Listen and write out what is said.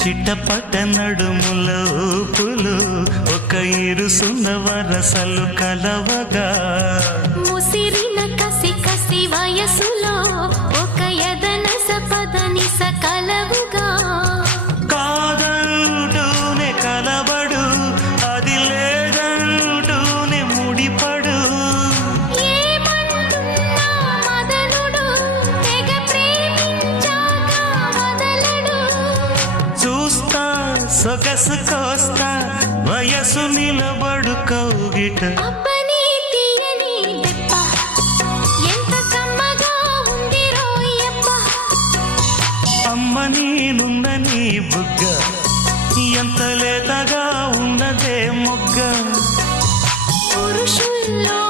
చిట్టపట నడుముల ఊపులు ఒక ఇరుసున్న వరసలు కలవగా ముసిరిన కసి కసి వయసులో ఒక యదన సపదని సకలవుగా కాదంటూనే కలబడు అది లేదంటూనే ముడిపడు ఏమంటున్నా మదనుడు తెగ ప్రేమించాక వదలడు చూస్తా సొగసు కోస్తా వయసు నిలబడు కౌగిట అబ్బని తీయని దెబ్బ ఎంత కమ్మగా ఉంది రోయప్ప అమ్మ నేనున్న నీ బుగ్గ ఎంత లేతగా ఉన్నదే మొగ్గ పురుషుల్లో